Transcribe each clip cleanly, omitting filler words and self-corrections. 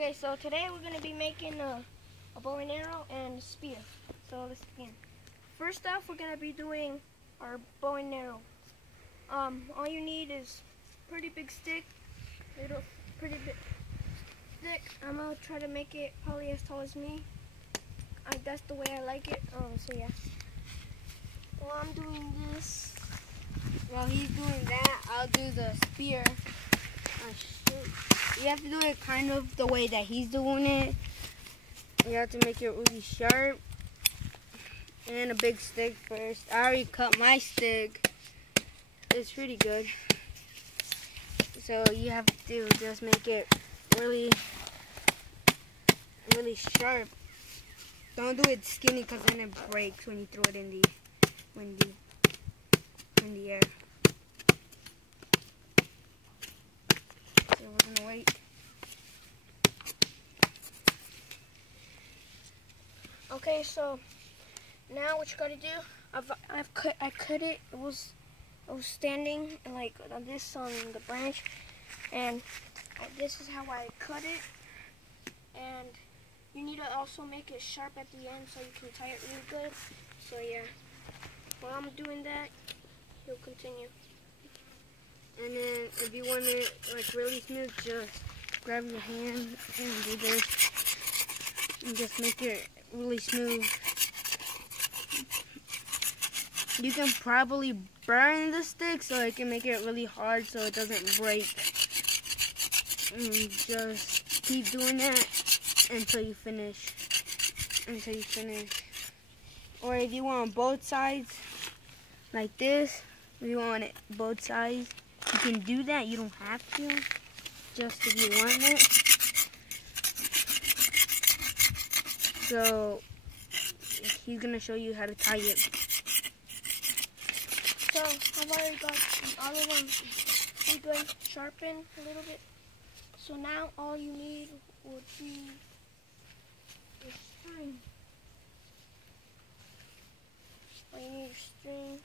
Okay, so today we're going to be making a bow and arrow and a spear. So let's begin. First off, we're going to be doing our bow and arrow. All you need is pretty big stick, pretty big stick. I'm going to try to make it probably as tall as me. That's the way I like it. So yeah. While I'm doing this, while he's doing that, I'll do the spear. You have to do it kind of the way that he's doing it. You have to make it really sharp. And a big stick first. I already cut my stick. It's pretty good. So you have to just make it really sharp. Don't do it skinny because then it breaks when you throw it in the air. So we're gonna wait. Okay, so now what you gotta do? I cut it. I was standing like on this on the branch, and this is how I cut it. And you need to also make it sharp at the end so you can tie it really good. So yeah, while I'm doing that, you'll continue. And then if you want it like really smooth, just grab your hand and do this, and just make it really smooth. You can probably burn the stick so it can make it really hard so it doesn't break. And just keep doing that until you finish. Or if you want both sides, like this, if you want it both sides, you can do that. You don't have to, just if you want it. So he's gonna show you how to tie it. So I've already got all of them pretty good, sharpened a little bit. So now all you need would be your string. All you need your string.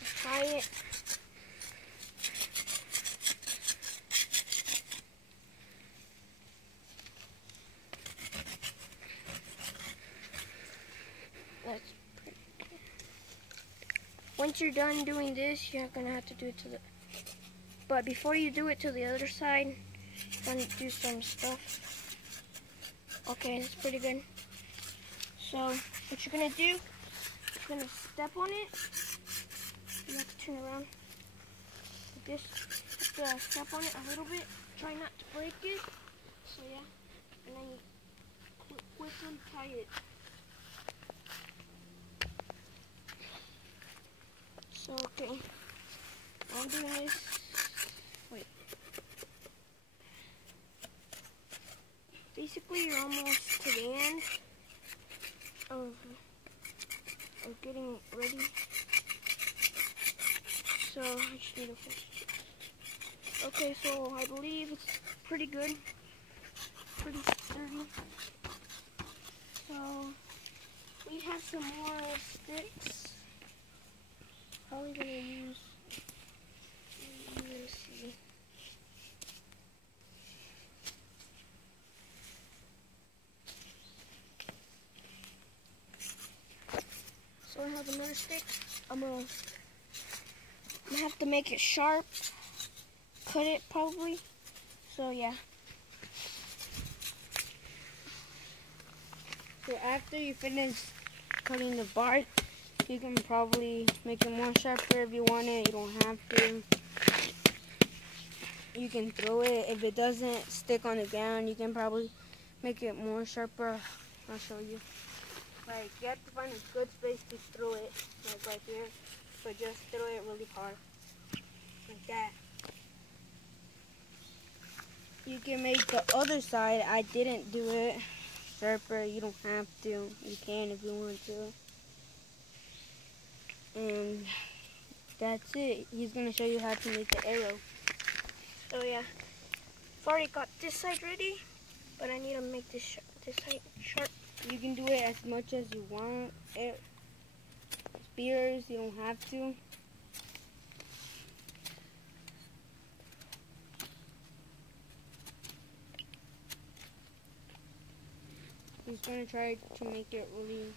Just tie it. That's pretty good. Once you're done doing this, you're gonna have to do it to the. But before you do it to the other side, you're gonna do some stuff. Okay, that's pretty good. So what you're gonna do, you're gonna step on it. You have to turn around. Like this. You have to step on it a little bit. Try not to break it. So yeah, and then you quickly tie it. So okay, I'm doing this. Wait. Basically, you're almost to the end of getting ready. So I just need to fix it. Okay, so I believe it's pretty good, pretty sturdy. So we have some more sticks. Probably gonna use. Let's see. So I have another stick. I'm gonna have to make it sharp. Cut it probably. So yeah. So after you finish cutting the bark, you can probably make it more sharper if you want it. You don't have to. You can throw it. If it doesn't stick on the ground, you can probably make it more sharper. I'll show you. Like, you have to find a good space to throw it, like right here. But just throw it really hard, like that. You can make the other side. I didn't do it sharper. You don't have to. You can if you want to. And that's it. He's going to show you how to make the arrow. So yeah, I've already got this side ready, but I need to make this side sharp. You can do it as much as you want. Spears, you don't have to. He's gonna try to make it really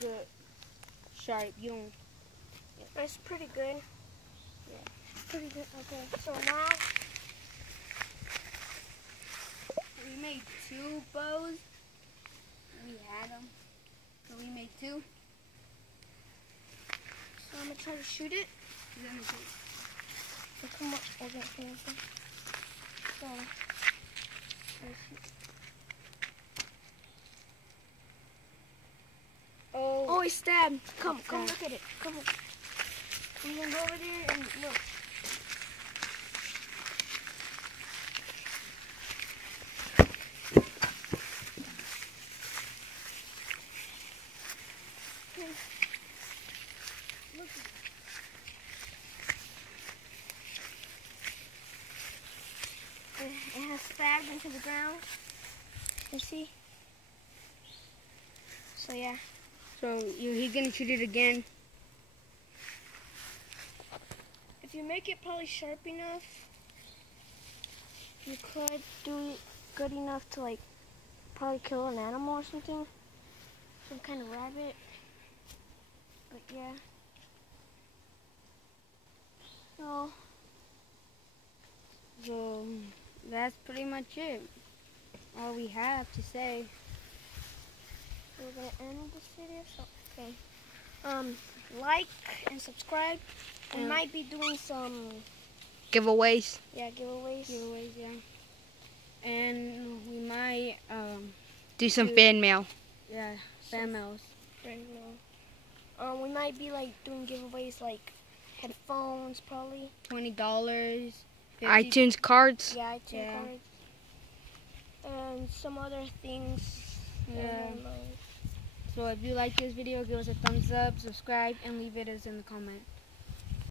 good, sharp. You don't. That's pretty good. Yeah. Pretty good. Okay. So now We made 2 bows. We had them, so we made 2. So I'm gonna try to shoot it. Then we So come on. Okay. So. Oh, he stabbed. Come look at it. Come on. I'm gonna go over there and look. Look. It has stabbed into the ground. You see? So yeah. So he's gonna shoot it again. If you make it probably sharp enough, you could do it good enough to like probably kill an animal or something. Some kind of rabbit. But yeah. So that's pretty much it. All we have to say. We're gonna end this video. So okay. Like and subscribe. We Yeah. might be doing some Giveaways. giveaways. Giveaways, yeah. And we might Do some Do- fan mail. yeah, fan mails. Right now. We might be like doing giveaways like headphones probably. $20. 50 iTunes cards. Yeah, iTunes Yeah. cards. And some other things. Yeah. And, like, So if you like this video, give us a thumbs up, subscribe, and leave it as in the comment.